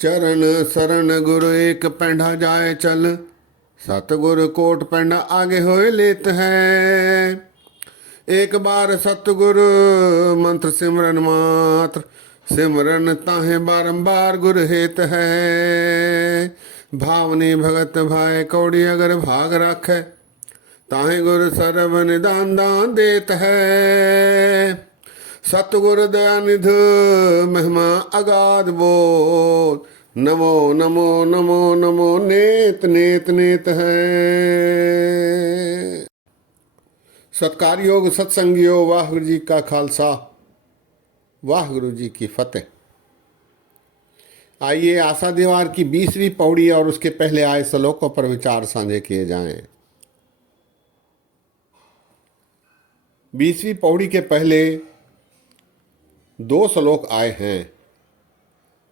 चरण शरण गुरु एक पैंढा जाए चल, सतगुरु कोट पैंडा आगे होए लेत है। एक बार सतगुरु मंत्र सिमरन मात्र, सिमरन ताहे बारंबार गुरु हेत है। भावनी भगत भाई कौड़ी अगर भाग रखे, ताहे गुरु सर्व निदान दान देत है। सतगुरु दयानिध महिमा अगाध बोल, नमो नमो नमो नमो नेत नेत नेत है। सत्कार योग सत्संगियो, वाहिगुरु जी का खालसा, वाहिगुरु जी की फतेह। आइए आशा दीवार की 20वीं पौड़ी और उसके पहले आए श्लोकों पर विचार साझे किए जाएं। 20वीं पौड़ी के पहले 2 श्लोक आए हैं।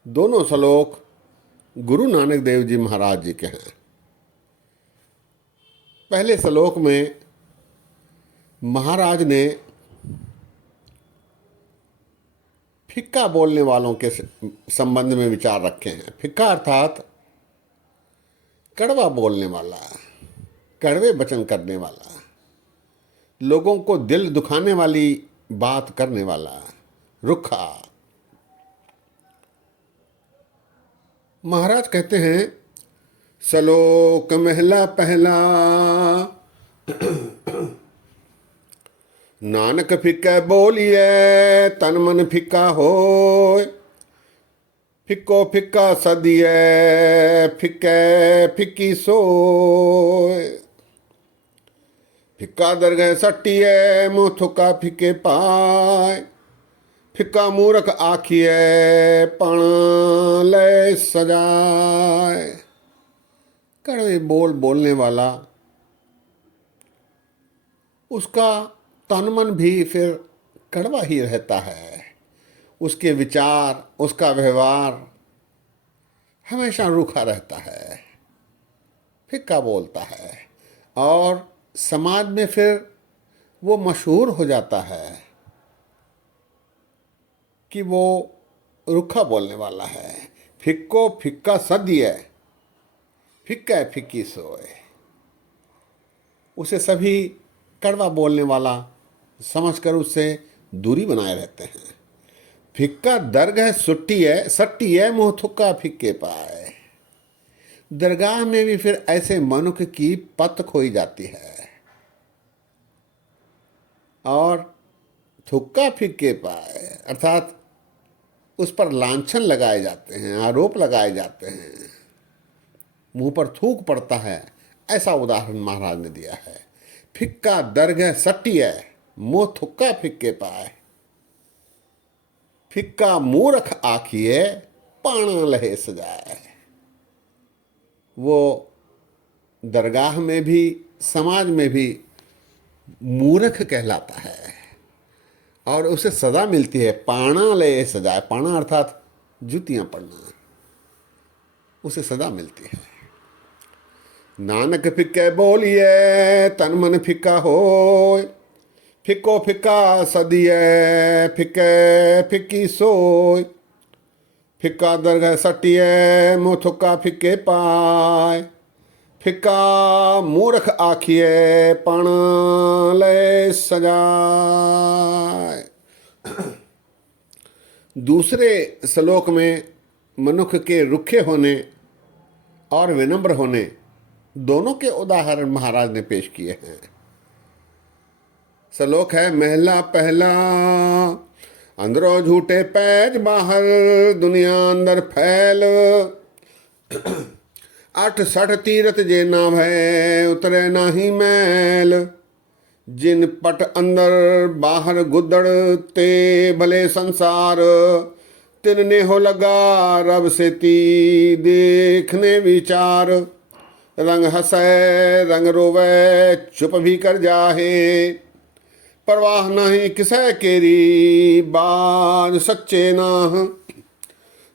दोनों श्लोक गुरु नानक देव जी महाराज जी के हैं। पहले श्लोक में महाराज ने फिक्का बोलने वालों के संबंध में विचार रखे हैं। फिक्का अर्थात कड़वा बोलने वाला, कड़वे वचन करने वाला, लोगों को दिल दुखाने वाली बात करने वाला, रुखा। महाराज कहते हैं श्लोक महला पहला, नानक फिक्का बोलिए तन मन फिक्का होय, फिक्को फिक्का सदिए फिक्के फिक्की सोय। फिक्का दरगह सट्टिए मुँह थुका फिक्के पाए, फिक्का मूरख आखिए पण ले सजाए। कड़वे बोल बोलने वाला, उसका तन मन भी फिर कड़वा ही रहता है। उसके विचार, उसका व्यवहार हमेशा रूखा रहता है, फिक्का बोलता है और समाज में फिर वो मशहूर हो जाता है कि वो रूखा बोलने वाला है। फिक्को फिक्का सदिए फिक्का फिक्की सोए। उसे सभी कड़वा बोलने वाला समझकर उससे दूरी बनाए रहते हैं। फिक्का दरगह सट्टी है मुँह थुक्का फिक्के पाए। दरगाह में भी फिर ऐसे मनुष्य की पत खोई जाती है और थुक्का फिक्के पाए अर्थात उस पर लांछन लगाए जाते हैं, आरोप लगाए जाते हैं, मुंह पर थूक पड़ता है। ऐसा उदाहरण महाराज ने दिया है। फिक्का दरगह सट्टिए मुँह थुक्का फिक्के पाए, फिक्का मूरख आखिए पाणा लहे सजाए। वो दरगाह में भी समाज में भी मूर्ख कहलाता है और उसे सजा मिलती है, पाणा लहे सजाए। पाणा अर्थात जूतियां पड़ना, उसे सजा मिलती है। नानक फिक्के बोलिए तन मन फिक्का होय, फिक्को फिक्का सदिए फिक्के फिक्की सोय। फिक्का दरगह सट्टिए मुँह थुक्का फिक्के पाए, फिक्का मूर्ख आखिए पण ले सजाए। दूसरे श्लोक में मनुष्य के रुखे होने और विनम्र होने दोनों के उदाहरण महाराज ने पेश किए हैं। श्लोक है महला पहला, अंदरों झूठे पैज बाहर दुनिया अंदर फैल। 8 तीरथ जे नाम है उतरे नाही मैल, जिन पट अंदर बाहर गुदड़ ते भले संसार। तिनने हो लगा रब से ती देखने विचार, रंग हंसे रंग रोवे चुप भी कर जाहे। परवाह नहीं किसे केरी बाज सच्चे नाह,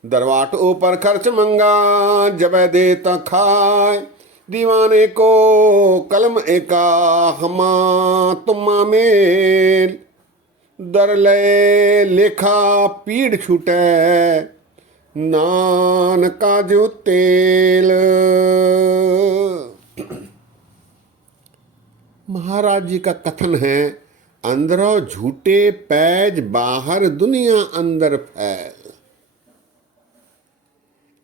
दरवाट ऊपर खर्च मंगा जब देता खाए। दीवाने को कलम एका हमा तुम्मा मेल, दर ले लेखा पीड़ छूटे नान का जो तेल। महाराज जी का कथन है, अंदरो झूठे पैज बाहर दुनिया अंदर फैल।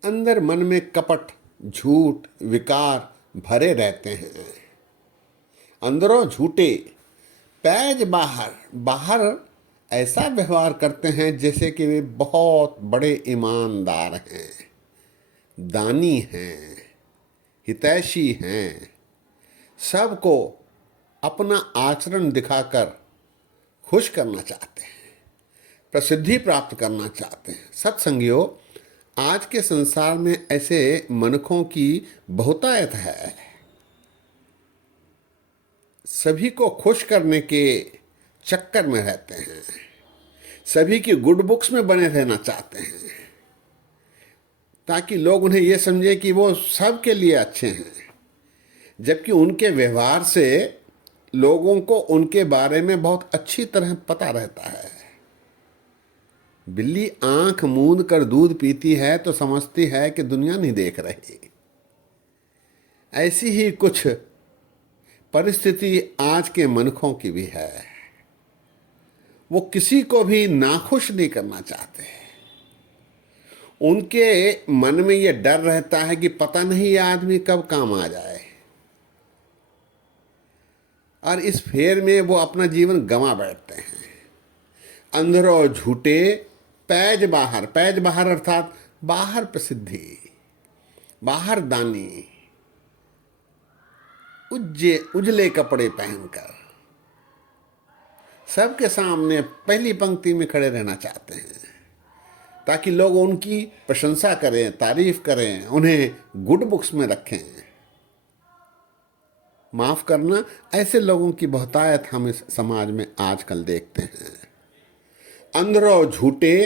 अंदर मन में कपट, झूठ, विकार भरे रहते हैं। अंदरों झूठे पैज बाहर, बाहर ऐसा व्यवहार करते हैं जैसे कि वे बहुत बड़े ईमानदार हैं, दानी हैं, हितैषी हैं, सबको अपना आचरण दिखाकर खुश करना चाहते हैं, प्रसिद्धि प्राप्त करना चाहते हैं। सत्संगियों, आज के संसार में ऐसे मनुष्यों की बहुतायत है। सभी को खुश करने के चक्कर में रहते हैं, सभी की गुड बुक्स में बने रहना चाहते हैं, ताकि लोग उन्हें यह समझे कि वो सबके लिए अच्छे हैं, जबकि उनके व्यवहार से लोगों को उनके बारे में बहुत अच्छी तरह पता रहता है। बिल्ली आंख मूंद कर दूध पीती है तो समझती है कि दुनिया नहीं देख रही। ऐसी ही कुछ परिस्थिति आज के मनुष्यों की भी है। वो किसी को भी नाखुश नहीं करना चाहते। उनके मन में ये डर रहता है कि पता नहीं ये आदमी कब काम आ जाए, और इस फेर में वो अपना जीवन गंवा बैठते हैं। अंदरो झूठे पैज बाहर, पैज बाहर अर्थात बाहर प्रसिद्धि, बाहर दानी, उजले कपड़े पहनकर सबके सामने पहली पंक्ति में खड़े रहना चाहते हैं, ताकि लोग उनकी प्रशंसा करें, तारीफ करें, उन्हें गुड बुक्स में रखें। माफ करना, ऐसे लोगों की बहुतायत हम इस समाज में आजकल देखते हैं। अंदरो झूठे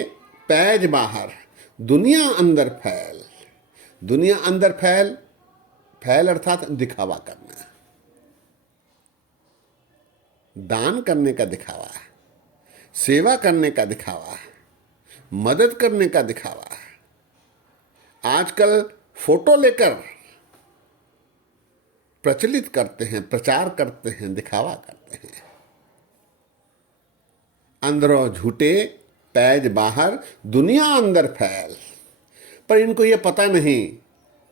पैज बाहर, दुनिया अंदर फैल। दुनिया अंदर फैल, फैल अर्थात दिखावा करना, दान करने का दिखावा, सेवा करने का दिखावा, मदद करने का दिखावा। आजकल फोटो लेकर प्रचलित करते हैं, प्रचार करते हैं, दिखावा करते हैं। अंदरों झूठे पैज बाहर, दुनिया अंदर फैल। पर इनको ये पता नहीं,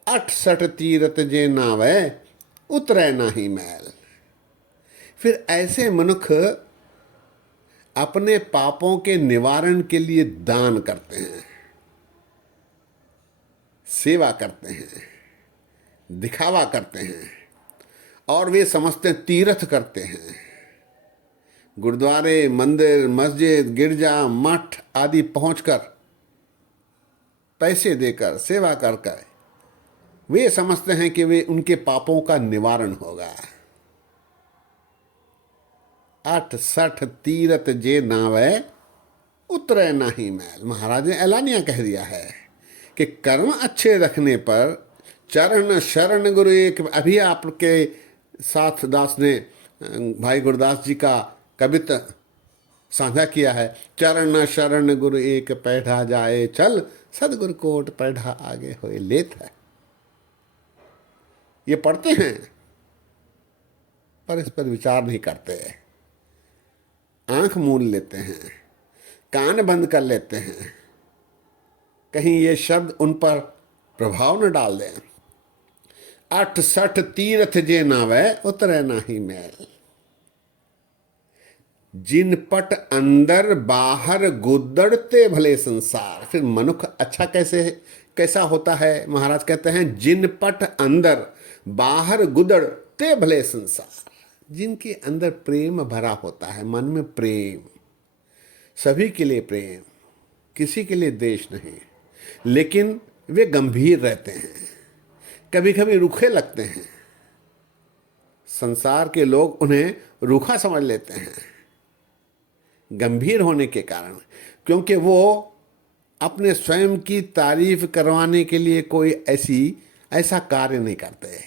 68 तीरथ जे नावे उतरे नाही मैल। फिर ऐसे मनुष्य अपने पापों के निवारण के लिए दान करते हैं, सेवा करते हैं, दिखावा करते हैं, और वे समझते हैं तीर्थ करते हैं। गुरुद्वारे, मंदिर, मस्जिद, गिरजा, मठ आदि पहुंचकर पैसे देकर, सेवा कर वे समझते हैं कि वे उनके पापों का निवारण होगा। 68 तीरथ जे नावे उतरे नाही मैल। महाराज ने एलानिया कह दिया है कि कर्म अच्छे रखने पर चरण शरण गुरु एक। अभी आपके साथ दास ने भाई गुरदास जी का कविता साझा किया है, चरण शरण गुरु एक पैढ़ा जाए चल, सदगुरु कोट पैढ़ा आगे होए लेत है। ये पढ़ते हैं पर इस पर विचार नहीं करते, आंख मूंद लेते हैं, कान बंद कर लेते हैं, कहीं ये शब्द उन पर प्रभाव न डाल दें। 68 तीर्थ जे नावे उतरे नाही मैल। जिन पट अंदर बाहर गुदड़ते भले संसार। फिर मनुष्य अच्छा कैसा होता है? महाराज कहते हैं जिन पट अंदर बाहर गुदड़ते भले संसार। जिनके अंदर प्रेम भरा होता है, मन में प्रेम, सभी के लिए प्रेम, किसी के लिए द्वेष नहीं, लेकिन वे गंभीर रहते हैं, कभी कभी रूखे लगते हैं। संसार के लोग उन्हें रूखा समझ लेते हैं गंभीर होने के कारण, क्योंकि वो अपने स्वयं की तारीफ करवाने के लिए कोई ऐसा कार्य नहीं करते।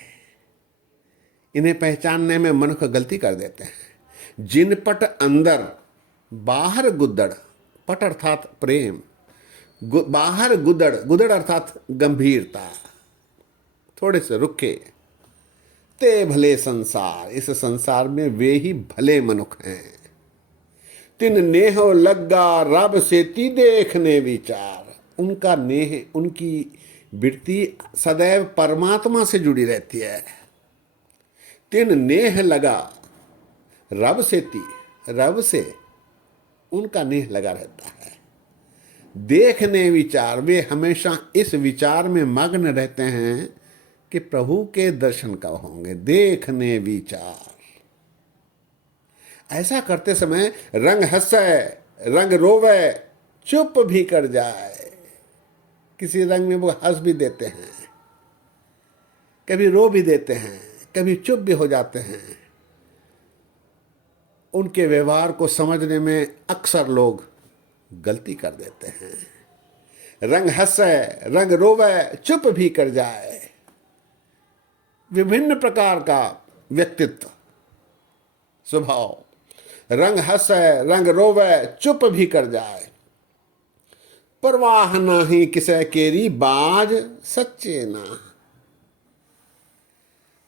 इन्हें पहचानने में मनुष्य गलती कर देते हैं। जिन पट अंदर बाहर गुद्दड़, पट अर्थात प्रेम, बाहर गुदड़, गुदड़ अर्थात गंभीरता, थोड़े से रुके। ते भले संसार, इस संसार में वे ही भले मनुख हैं। तिन नेह लग्गा रब से ती देखने विचार, उनका नेह, उनकी वृत्ति सदैव परमात्मा से जुड़ी रहती है। तिन नेह लगा रब से ती, रब से उनका नेह लगा रहता है। देखने विचार, वे हमेशा इस विचार में मग्न रहते हैं कि प्रभु के दर्शन कब होंगे। देखने विचार, ऐसा करते समय रंग हंसे रंग रोवे चुप भी कर जाए। किसी रंग में वो हंस भी देते हैं, कभी रो भी देते हैं, कभी चुप भी हो जाते हैं। उनके व्यवहार को समझने में अक्सर लोग गलती कर देते हैं। रंग हंसे रंग रोवे चुप भी कर जाए, विभिन्न प्रकार का व्यक्तित्व स्वभाव। रंग हंसे रंग रोवे चुप भी कर जाए, परवाह नाही किसे केरी बाज सच्चे ना।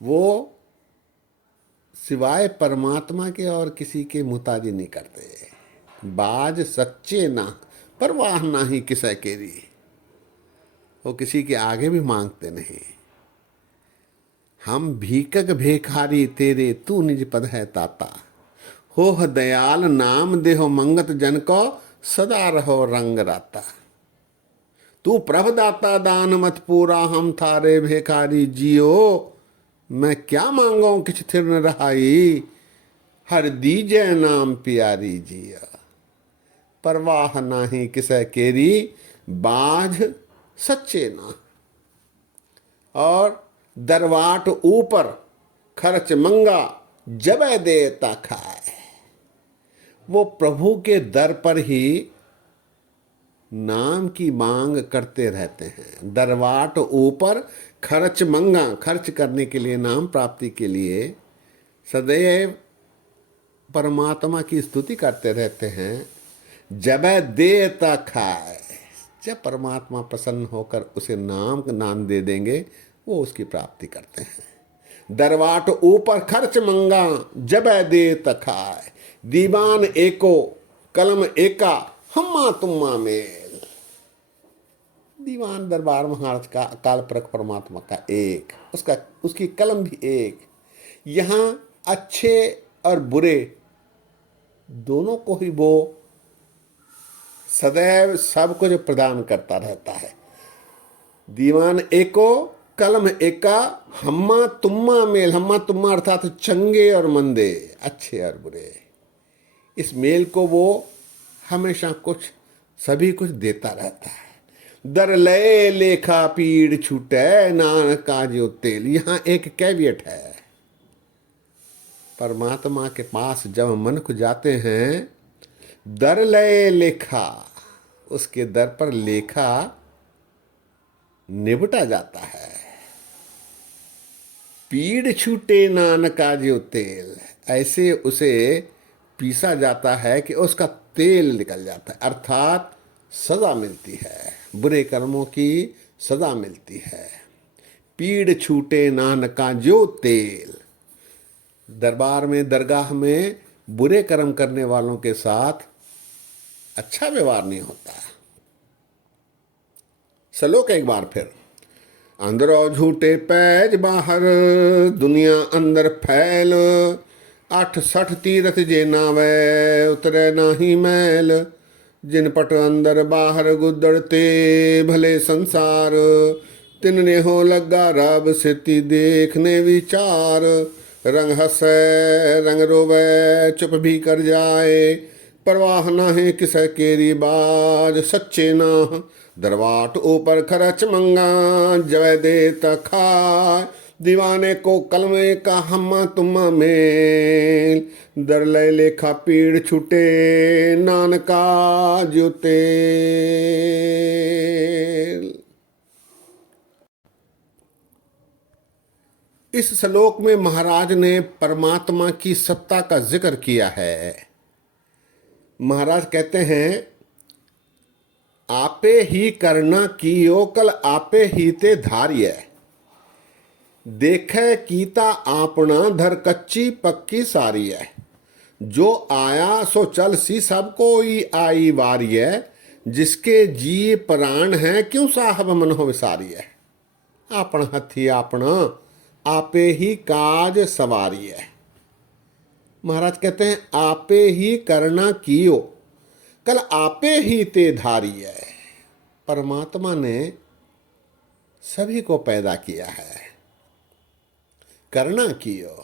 वो सिवाय परमात्मा के और किसी के मुताजी नहीं करते। बाज सच्चे ना, परवाह नाही किसे केरी, वो किसी के आगे भी मांगते नहीं। हम भीकक भेखारी तेरे, तू निज पद है ताता। हो दयाल नाम देहो मंगत जन को, सदा रहो रंग राता। तू प्रभ दाता दान मत पूरा, हम थारे भेखारी जियो। मैं क्या मांगो किछ थिर न रहाई, हर दीजे नाम प्यारी जिया। परवाह नाही किसे केरी बाझ सच्चे ना। और दरवाट ऊपर खर्च मंगा, जबै देता खाए। वो प्रभु के दर पर ही नाम की मांग करते रहते हैं। दरवाट ऊपर खर्च मंगा, खर्च करने के लिए, नाम प्राप्ति के लिए सदैव परमात्मा की स्तुति करते रहते हैं। जब देता खाए, जब परमात्मा प्रसन्न होकर उसे नाम दे देंगे, वो उसकी प्राप्ति करते हैं। दरवाट ऊपर खर्च मंगा, जब देता खाए। दीवान एको कलम एका, हम्मा तुम्मा मेल। दीवान दरबार महाराज का अकाल पुरख परमात्मा का एक, उसकी कलम भी एक। यहाँ अच्छे और बुरे दोनों को ही वो सदैव सब कुछ प्रदान करता रहता है। दीवान एको कलम एका, हम्मा तुम्मा मेल। हम्मा तुम्मा अर्थात चंगे और मंदे, अच्छे और बुरे, इस मेल को वो हमेशा कुछ सभी कुछ देता रहता है। दर लय लेखा पीड़ छूटे, नानका जो तेल। यहाँ एक कैवियट है। परमात्मा के पास जब मनुष्य जाते हैं, दर लय लेखा, उसके दर पर लेखा निबटा जाता है। पीड़ छूटे नानका जो तेल, ऐसे उसे पीसा जाता है कि उसका तेल निकल जाता है, अर्थात सजा मिलती है, बुरे कर्मों की सजा मिलती है। पीड़ छूटे नानका जो तेल। दरबार में, दरगाह में बुरे कर्म करने वालों के साथ अच्छा व्यवहार नहीं होता। श्लोक एक बार फिर। अंदरो झूठे पैज बाहर, दुनिया अंदर फैल। 8 तीरथ जे नावे, उतरे नाही मैल। जिन पट अंदर बाहर गुदड़ते, भले संसार। तिनने हो लगा रब सिति देखने विचार। रंग हंसे रंग रोवे चुप भी कर जाए, परवाह नाहे किसे केरी बाज सच्चे ना। दरवाट ऊपर खरच मंगा, जवै देता खाए। दीवाने को कलमे का हम्मा तुम्मा मेल। दर लय लेखा पीड़ छूटे, नानका जो तेल। इस श्लोक में महाराज ने परमात्मा की सत्ता का जिक्र किया है। महाराज कहते हैं आपे ही करना कियो कल आपे ही ते धार्य, देखे कीता आपना धर कच्ची पक्की सारी है। जो आया सो चल सी सब कोई आई वारी है, जिसके जी प्राण है क्यों साहब मन हो विसारी है। आपन हथी आपना आपे ही काज सवारी है। महाराज कहते हैं आपे ही करना कियो कल आपे ही ते धारी है। परमात्मा ने सभी को पैदा किया है, करना कियो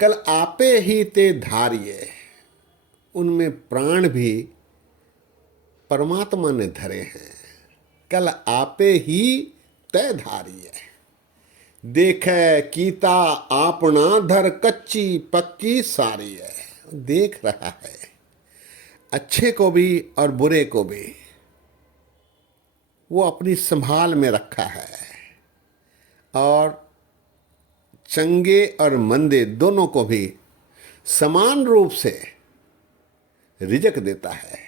कल आपे ही ते धारिये, उनमें प्राण भी परमात्मा ने धरे हैं। कल आपे ही तय धारिये, देखे कीता आपना धर कच्ची पक्की सारी है। देख रहा है अच्छे को भी और बुरे को भी, वो अपनी संभाल में रखा है और चंगे और मंदे दोनों को भी समान रूप से रिजक देता है।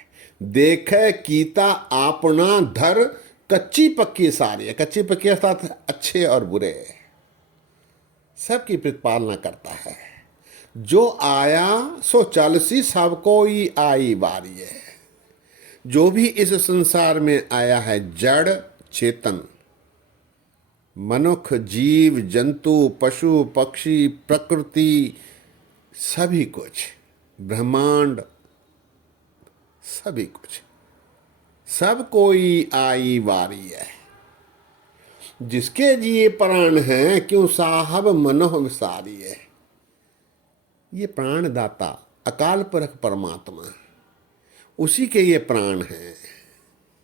देखे कीता आपना धर कच्ची पक्की सारी है। कच्ची पक्की अर्थात अच्छे और बुरे सबकी प्रतिपालना करता है। जो आया सो चलसी सब कोई आई बारी है। जो भी इस संसार में आया है, जड़ चेतन, मनुष्य, जीव जंतु, पशु पक्षी, प्रकृति, सभी कुछ, ब्रह्मांड, सभी कुछ, सब कोई आई वारी है। जिसके जिए प्राण हैं क्यों साहब मनोह विसारी है। ये प्राणदाता अकाल पुरख परमात्मा, उसी के ये प्राण हैं,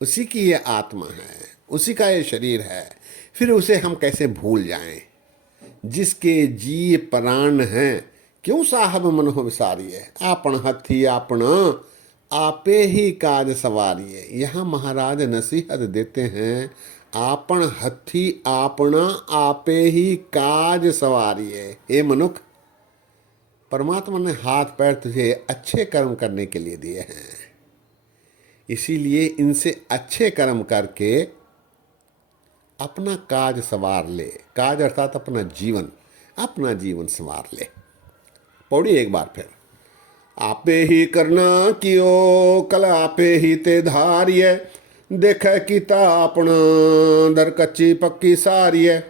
उसी की ये आत्मा है, उसी का ये शरीर है। फिर उसे हम कैसे भूल जाएं। जिसके जी प्राण हैं क्यों साहब मन हो विसारिए। आपन हथी आपना आपे ही काज सवारिए। यहाँ महाराज नसीहत देते हैं, आपन हथी आपना आपे ही काज सवारिए। हे मनुख, परमात्मा ने हाथ पैर तुझे अच्छे कर्म करने के लिए दिए हैं, इसीलिए इनसे अच्छे कर्म करके अपना काज संवार ले। काज अर्थात अपना जीवन संवार ले। पौड़ी एक बार फिर। आपे ही करना कियो कल आपे ही ते धारिये, देखे कीता अपना दर कच्ची पक्की सारिये।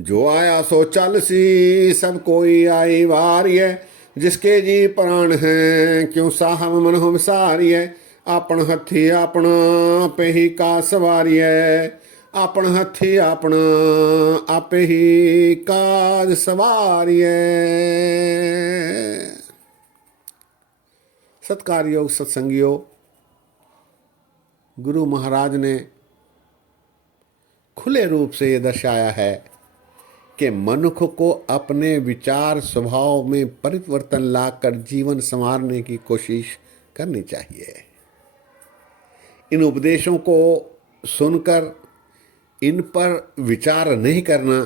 जो आया सो चल सी सब कोई आई वारिये, जिसके जी प्राण हैं क्यों साहब मन हो विसारिये। आपन हथी आपना आपे ही का सवारिये, आपन हथी आपना आपे ही काज सवारिये। सत्कारयोग सत्संगियों, गुरु महाराज ने खुले रूप से ये दर्शाया है कि मनुष्य को अपने विचार स्वभाव में परिवर्तन लाकर जीवन संवारने की कोशिश करनी चाहिए। इन उपदेशों को सुनकर इन पर विचार नहीं करना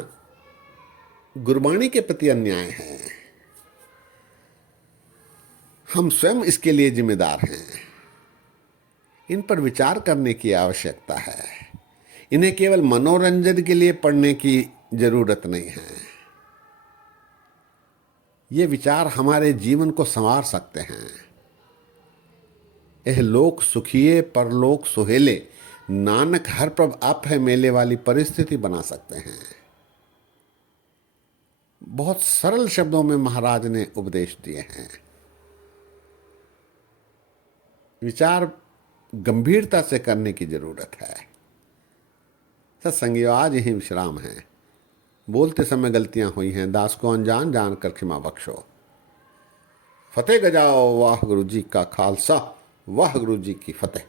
गुरबाणी के प्रति अन्याय है। हम स्वयं इसके लिए जिम्मेदार हैं। इन पर विचार करने की आवश्यकता है। इन्हें केवल मनोरंजन के लिए पढ़ने की जरूरत नहीं है। ये विचार हमारे जीवन को संवार सकते हैं। यह लोक सुखिए परलोक सुहेले, नानक हर प्रभ आप है मेले वाली परिस्थिति बना सकते हैं। बहुत सरल शब्दों में महाराज ने उपदेश दिए हैं। विचार गंभीरता से करने की जरूरत है। सत्संगियों, आज ही विश्राम है। बोलते समय गलतियां हुई हैं, दास को अनजान जानकर क्षमा बख्शो। फतेह गजाओ। वाह गुरु जी का खालसा, वाह गुरु जी की फतेह।